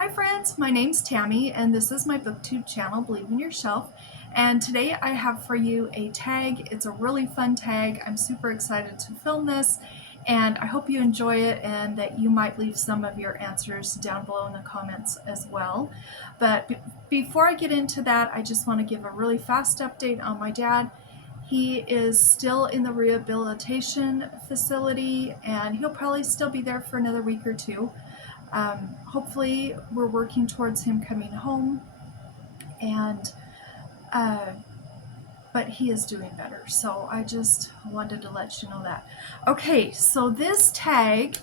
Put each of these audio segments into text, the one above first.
Hi friends, my name's Tammy and this is my booktube channel, Believe in Yourself. And today I have for you a tag. It's a really fun tag. I'm super excited to film this and I hope you enjoy it and that you might leave some of your answers down below in the comments as well. But before I get into that, I just want to give a really fast update on my dad. He is still in the rehabilitation facility and he'll probably still be there for another week or two. Hopefully we're working towards him coming home, and but he is doing better, so I just wanted to let you know that. Okay, so this tag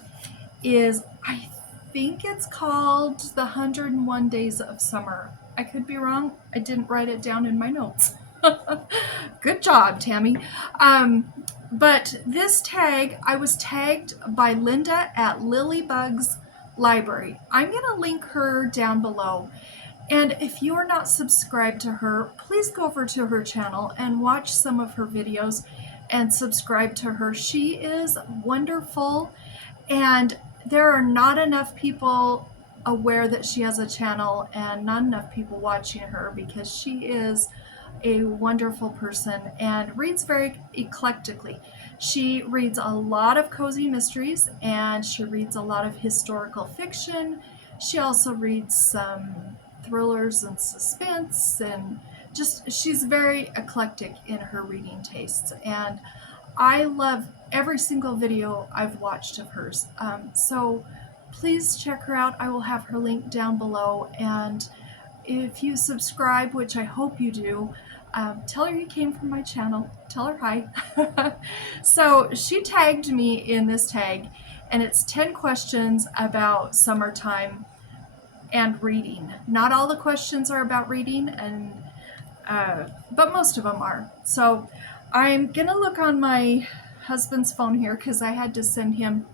is, I think it's called the 101 Days of Summer. I could be wrong. I didn't write it down in my notes. Good job, Tammy. But this tag, I was tagged by Linda at Lilybugs Library. I'm going to link her down below. And if you are not subscribed to her, please go over to her channel and watch some of her videos and subscribe to her. She is wonderful, and there are not enough people aware that she has a channel and not enough people watching her because she is a wonderful person and reads very eclectically. She reads a lot of cozy mysteries and she reads a lot of historical fiction. She also reads some thrillers and suspense, and just she's very eclectic in her reading tastes, and I love every single video I've watched of hers. So please check her out. I will have her link down below, and if you subscribe, which I hope you do, tell her you came from my channel. Tell her hi. So she tagged me in this tag, and it's 10 questions about summertime and reading. Not all the questions are about reading, and but most of them are. So I'm gonna look on my husband's phone here because I had to send him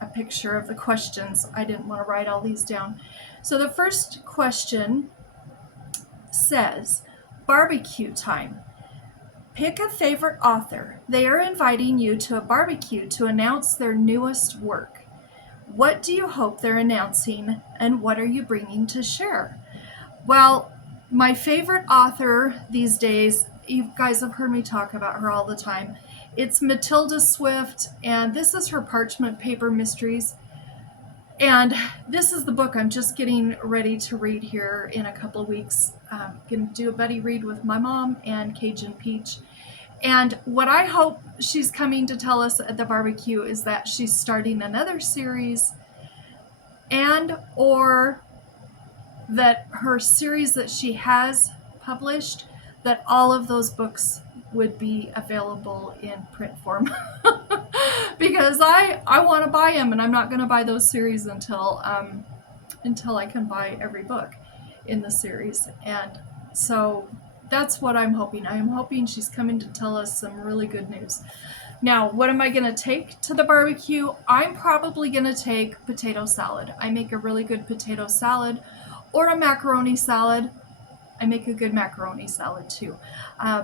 a picture of the questions. I didn't want to write all these down. So the first question says, barbecue time. Pick a favorite author. They are inviting you to a barbecue to announce their newest work. What do you hope they're announcing, and what are you bringing to share? Well, my favorite author these days, you guys have heard me talk about her all the time. It's Matilda Swift, and this is her Parchment paper mysteries. And this is the book I'm just getting ready to read here in a couple of weeks. I'm going to do a buddy read with my mom and Cajun Peach. And what I hope she's coming to tell us at the barbecue is that she's starting another series, and or that her series that she has published, that all of those books would be available in print form. Because I want to buy them, and I'm not going to buy those series until I can buy every book in the series. And so that's what I'm hoping. I am hoping she's coming to tell us some really good news. Now, what am I going to take to the barbecue? I'm probably going to take potato salad. I make a really good potato salad, or a macaroni salad. I make a good macaroni salad too.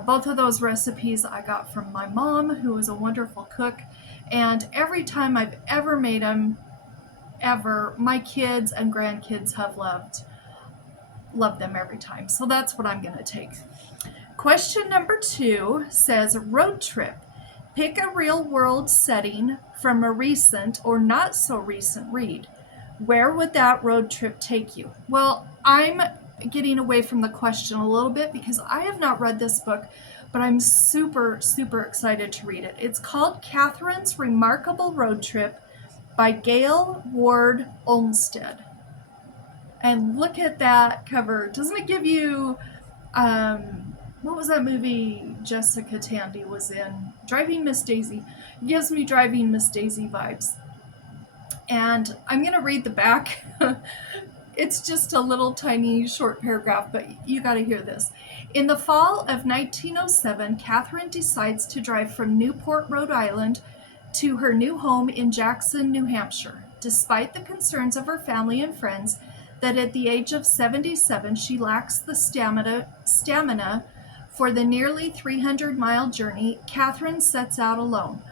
Both of those recipes I got from my mom, who is a wonderful cook. And every time I've ever made them, my kids and grandkids have loved them every time. So that's what I'm going to take. Question number 2 says, road trip. Pick a real-world setting from a recent or not so recent read. Where would that road trip take you? Well, I'm getting away from the question a little bit because I have not read this book, but I'm super, super excited to read it. It's called Katherine's Remarkable Road Trip by Gail Ward Olmstead. And look at that cover. Doesn't it give you, what was that movie Jessica Tandy was in? Driving Miss Daisy. It gives me Driving Miss Daisy vibes. And I'm going to read the back. It's just a little tiny short paragraph, but you got to hear this. In the fall of 1907, Katherine decides to drive from Newport, Rhode Island, to her new home in Jackson, New Hampshire. Despite the concerns of her family and friends that at the age of 77 she lacks the stamina for the nearly 300-mile journey, Katherine sets out alone.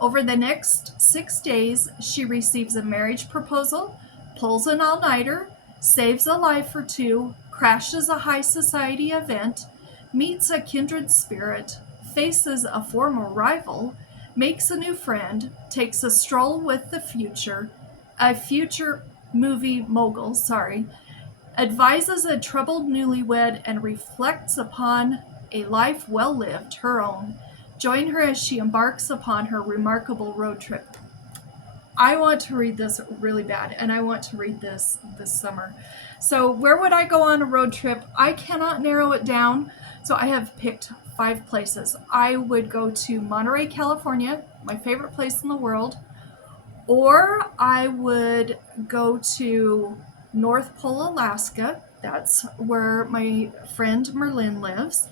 Over the next 6 days, she receives a marriage proposal, pulls an all-nighter, saves a life or two, crashes a high society event, meets a kindred spirit, faces a former rival, makes a new friend, takes a stroll with a future movie mogul, advises a troubled newlywed, and reflects upon a life well lived, her own. Join her as she embarks upon her remarkable road trip. I want to read this really bad, and I want to read this summer. So where would I go on a road trip? I cannot narrow it down, so I have picked 5 places. I would go to Monterey, California, my favorite place in the world, or I would go to North Pole, Alaska. That's where my friend Merlin lives.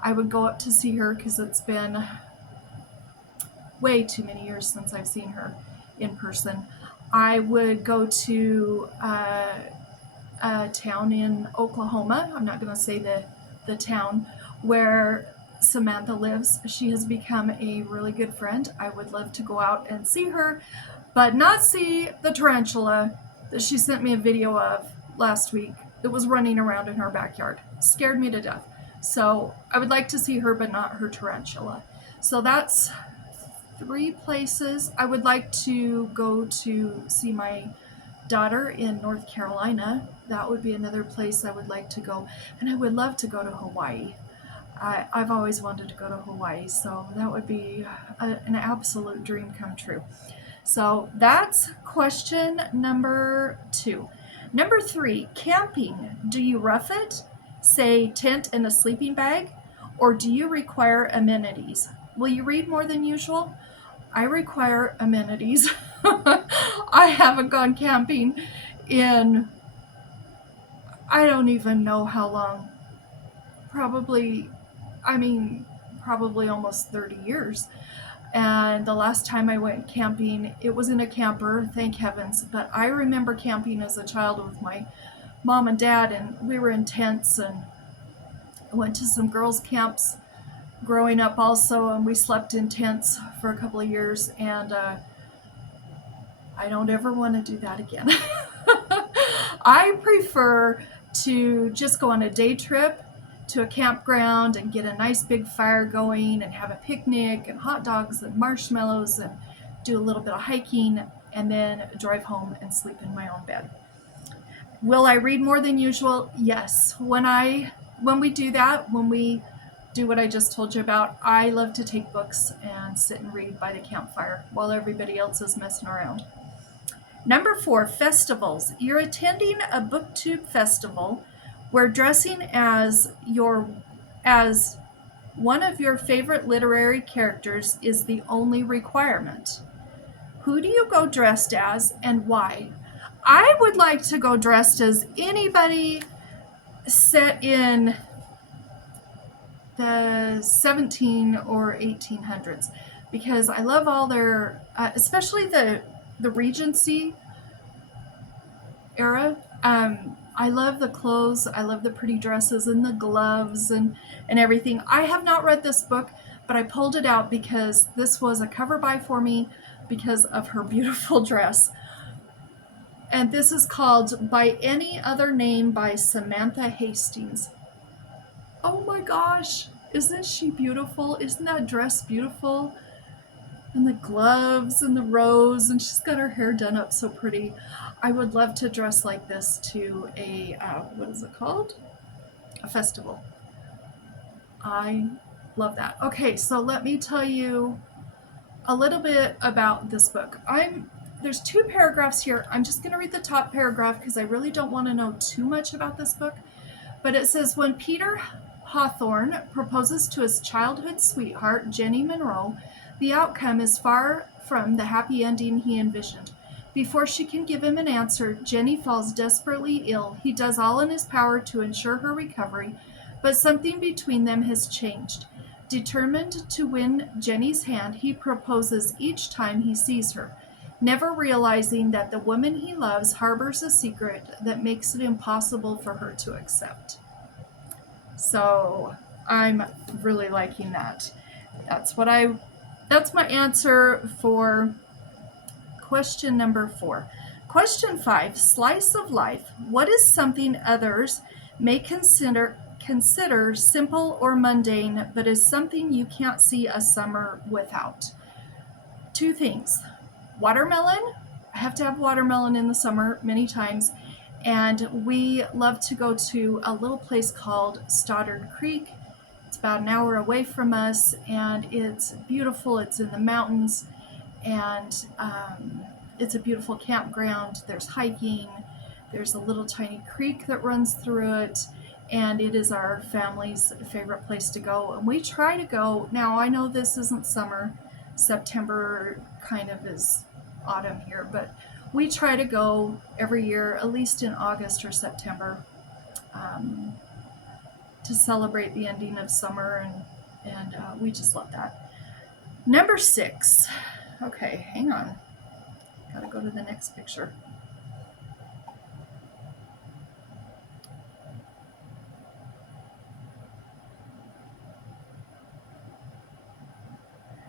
I would go up to see her because it's been way too many years since I've seen her in person. I would go to a town in Oklahoma. I'm not going to say the town where Samantha lives. She has become a really good friend. I would love to go out and see her, but not see the tarantula that she sent me a video of last week that was running around in her backyard. Scared me to death. So I would like to see her, but not her tarantula. So that's 3 places. I would like to go to see my daughter in North Carolina. That would be another place I would like to go. And I would love to go to Hawaii. I've always wanted to go to Hawaii, so that would be an absolute dream come true. So that's question number 2. Number 3, camping. Do you rough it? Say tent and a sleeping bag? Or do you require amenities? Will you read more than usual? I require amenities. I haven't gone camping in, I don't even know how long. Probably almost 30 years. And the last time I went camping, it was in a camper, thank heavens. But I remember camping as a child with my mom and dad, and we were in tents, and I went to some girls' camps growing up also, and we slept in tents for a couple of years, and I don't ever want to do that again. I prefer to just go on a day trip to a campground and get a nice big fire going and have a picnic and hot dogs and marshmallows and do a little bit of hiking and then drive home and sleep in my own bed. Will I read more than usual? Yes. When we do that, when we do what I just told you about, I love to take books and sit and read by the campfire while everybody else is messing around. Number 4, festivals. You're attending a booktube festival where dressing as one of your favorite literary characters is the only requirement. Who do you go dressed as and why? I would like to go dressed as anybody set in the 17 or 1800s because I love all their, especially the Regency era. I love the clothes, I love the pretty dresses and the gloves and everything. I have not read this book, but I pulled it out because this was a cover buy for me because of her beautiful dress. And this is called By Any Other Name by Samantha Hastings. Oh my gosh, isn't she beautiful? Isn't that dress beautiful? And the gloves and the rose, and she's got her hair done up so pretty. I would love to dress like this to a, what is it called? A festival. I love that. Okay, so let me tell you a little bit about this book. There's 2 paragraphs here. I'm just going to read the top paragraph because I really don't want to know too much about this book. But it says, when Peter Hawthorne proposes to his childhood sweetheart, Jenny Monroe, the outcome is far from the happy ending he envisioned. Before she can give him an answer, Jenny falls desperately ill. He does all in his power to ensure her recovery, but something between them has changed. Determined to win Jenny's hand, he proposes each time he sees her, never realizing that the woman he loves harbors a secret that makes it impossible for her to accept. So I'm really liking that. That's my answer for question number 4. Question 5, slice of life. What is something others may consider simple or mundane, but is something you can't see a summer without? 2 things. Watermelon. I have to have watermelon in the summer many times. And we love to go to a little place called Stoddard Creek. It's about an hour away from us, and it's beautiful. It's in the mountains, and it's a beautiful campground. There's hiking. There's a little tiny creek that runs through it, and it is our family's favorite place to go. And we try to go. Now, I know this isn't summer. September kind of is autumn here, but we try to go every year, at least in August or September, to celebrate the ending of summer, and we just love that. Number 6. Okay, hang on. Gotta go to the next picture.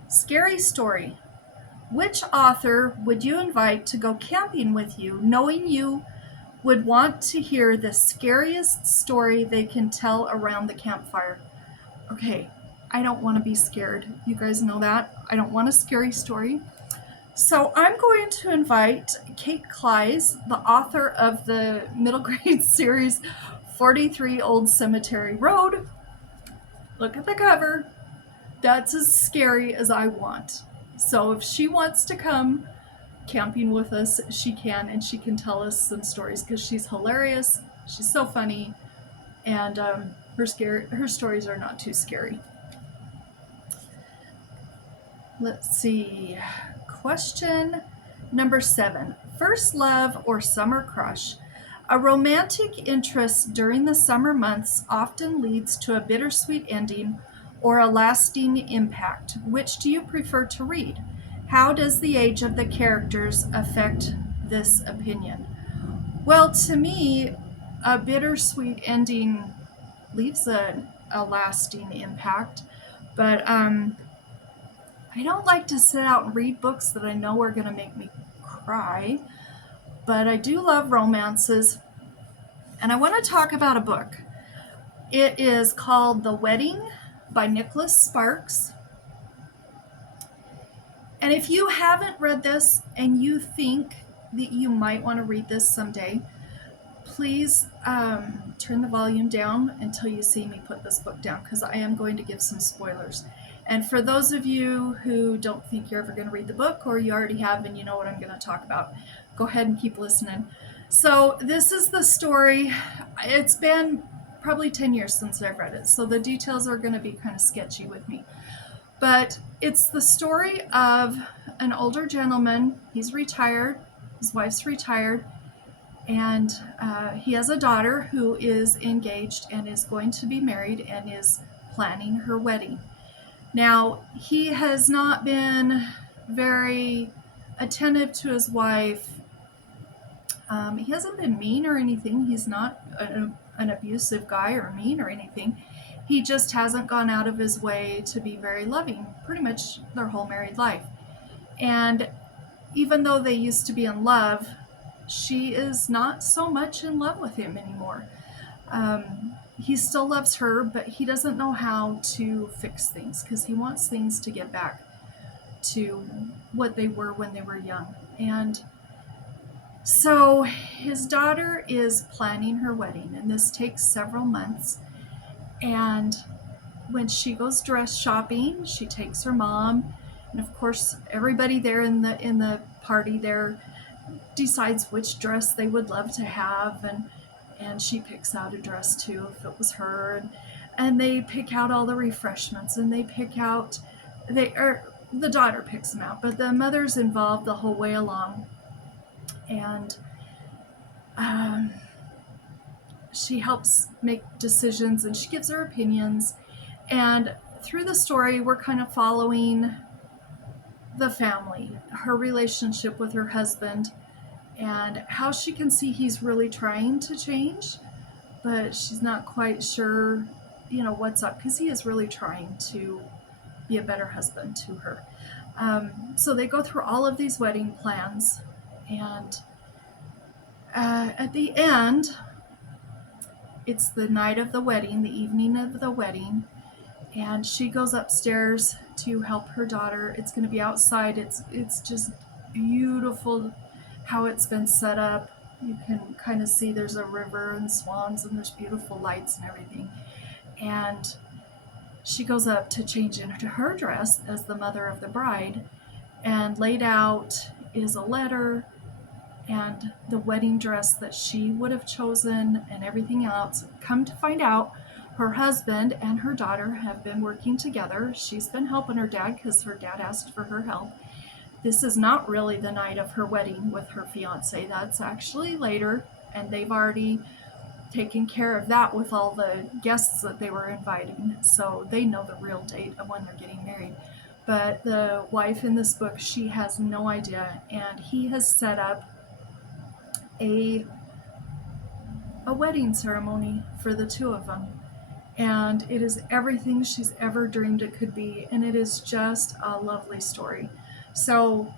Scary story. Which author would you invite to go camping with you, knowing you would want to hear the scariest story they can tell around the campfire? Okay, I don't want to be scared. You guys know that. I don't want a scary story. So I'm going to invite Kate Klise, the author of the middle grade series 43 Old Cemetery Road. Look at the cover. That's as scary as I want. So if she wants to come camping with us, she can, and she can tell us some stories because she's hilarious. She's so funny, and her stories are not too scary. Let's see. Question number 7. First love or summer crush. A romantic interest during the summer months often leads to a bittersweet ending or a lasting impact. Which do you prefer to read? How does the age of the characters affect this opinion? Well, to me, a bittersweet ending leaves a lasting impact, but I don't like to sit out and read books that I know are going to make me cry, but I do love romances, and I want to talk about a book. It is called The Wedding by Nicholas Sparks. And if you haven't read this and you think that you might want to read this someday, please turn the volume down until you see me put this book down, because I am going to give some spoilers. And for those of you who don't think you're ever going to read the book, or you already have and you know what I'm going to talk about, go ahead and keep listening. So this is the story. It's been probably 10 years since I've read it, so the details are going to be kind of sketchy with me. But it's the story of an older gentleman. He's retired. His wife's retired. And he has a daughter who is engaged and is going to be married and is planning her wedding. Now, he has not been very attentive to his wife. He hasn't been mean or anything. He's not an abusive guy or mean or anything. He just hasn't gone out of his way to be very loving, pretty much their whole married life. And even though they used to be in love, she is not so much in love with him anymore. He still loves her, but he doesn't know how to fix things because he wants things to get back to what they were when they were young. And so his daughter is planning her wedding, and this takes several months. And when she goes dress shopping, she takes her mom, and of course everybody there in the party there decides which dress they would love to have, and she picks out a dress too if it was her, and they pick out all the refreshments, and the daughter picks them out, but the mother's involved the whole way along, and she helps make decisions, and she gives her opinions. And through the story, we're kind of following the family, her relationship with her husband, and how she can see he's really trying to change, but she's not quite sure, what's up, because he is really trying to be a better husband to her. So they go through all of these wedding plans, and At the end, it's the night of the wedding, the evening of the wedding, and she goes upstairs to help her daughter. It's going to be outside. It's just beautiful how it's been set up. You can kind of see there's a river and swans and there's beautiful lights and everything. And she goes up to change into her dress as the mother of the bride, and laid out is a letter and the wedding dress that she would have chosen and everything else. Come to find out, her husband and her daughter have been working together. She's been helping her dad because her dad asked for her help. This is not really the night of her wedding with her fiance. That's actually later, and they've already taken care of that with all the guests that they were inviting. So they know the real date of when they're getting married. But the wife in this book, she has no idea, and he has set up a wedding ceremony for the two of them. And it is everything she's ever dreamed it could be, and it is just a lovely story. So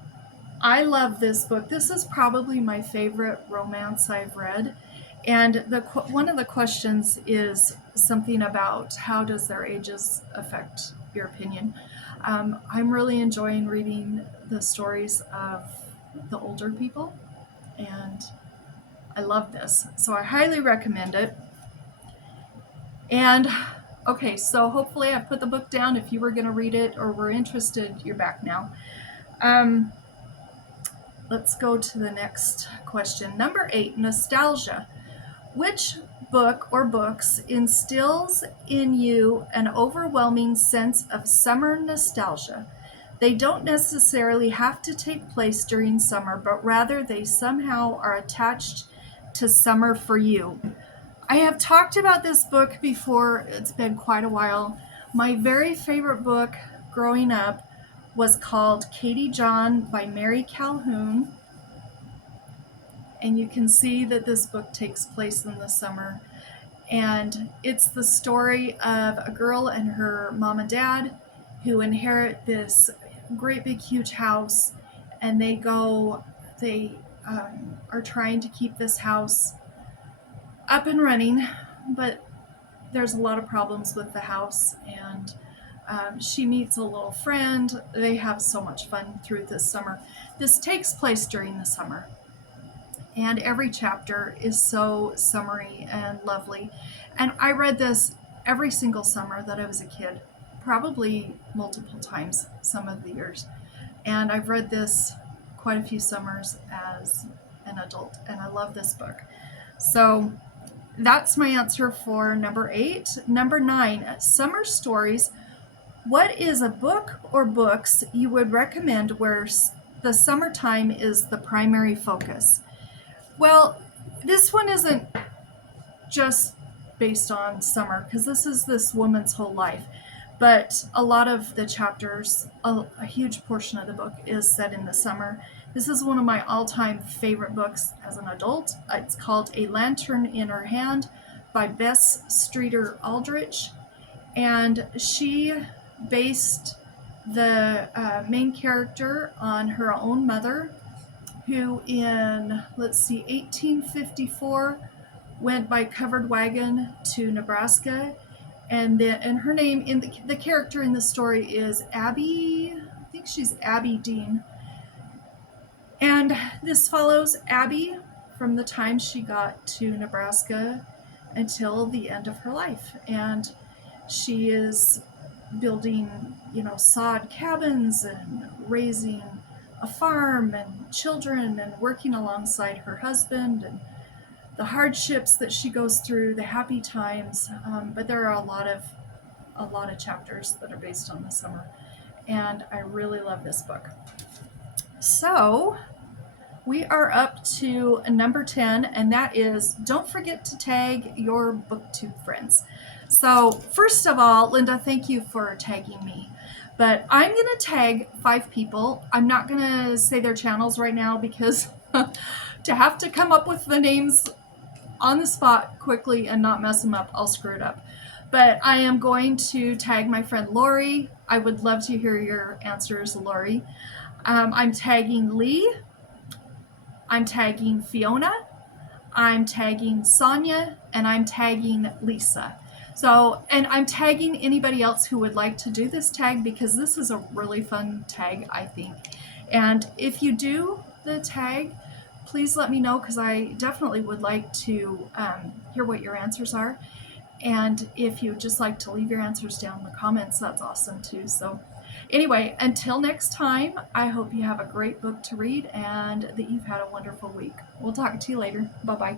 I love this book. This is probably my favorite romance I've read. And one of the questions is something about how does their ages affect your opinion. I'm really enjoying reading the stories of the older people, and I love this. So I highly recommend it. And okay, so hopefully I've put the book down. If you were going to read it or were interested, you're back now. Let's go to the next question. Number 8, nostalgia. Which book or books instills in you an overwhelming sense of summer nostalgia? They don't necessarily have to take place during summer, but rather they somehow are attached to summer for you. I have talked about this book before. It's been quite a while. My very favorite book growing up was called Katie John by Mary Calhoun. And you can see that this book takes place in the summer. And it's the story of a girl and her mom and dad who inherit this great big huge house, and they are trying to keep this house up and running, but there's a lot of problems with the house, and she meets a little friend. They have so much fun through this summer. This takes place during the summer, and every chapter is so summery and lovely. And I read this every single summer that I was a kid, probably multiple times some of the years. And I've read this quite a few summers as an adult, and I love this book. So that's my answer for number 8. Number 9, summer stories. What is a book or books you would recommend where the summertime is the primary focus? Well, this one isn't just based on summer, because this is this woman's whole life. But a lot of the chapters, a huge portion of the book is set in the summer. This is one of my all-time favorite books as an adult. It's called A Lantern in Her Hand by Bess Streeter Aldrich. And she based the main character on her own mother, who in, 1854 went by covered wagon to Nebraska. And her name, the character in the story is Abby, I think she's Abby Dean. And this follows Abby from the time she got to Nebraska until the end of her life. And she is building, sod cabins and raising a farm and children and working alongside her husband, and the hardships that she goes through, the happy times. But there are a lot of chapters that are based on the summer. And I really love this book. So we are up to number 10, and that is, don't forget to tag your BookTube friends. So first of all, Linda, thank you for tagging me. But I'm going to tag 5 people. I'm not going to say their channels right now because to have to come up with the names on the spot quickly and not mess them up, I'll screw it up. But I am going to tag my friend Laurie. I would love to hear your answers, Laurie. I'm tagging Lee. I'm tagging Fiona. I'm tagging Sonia, and I'm tagging Lisa. So, and I'm tagging anybody else who would like to do this tag, because this is a really fun tag, I think. And if you do the tag, please let me know, because I definitely would like to hear what your answers are. And if you'd just like to leave your answers down in the comments, that's awesome too. So anyway, until next time, I hope you have a great book to read and that you've had a wonderful week. We'll talk to you later. Bye-bye.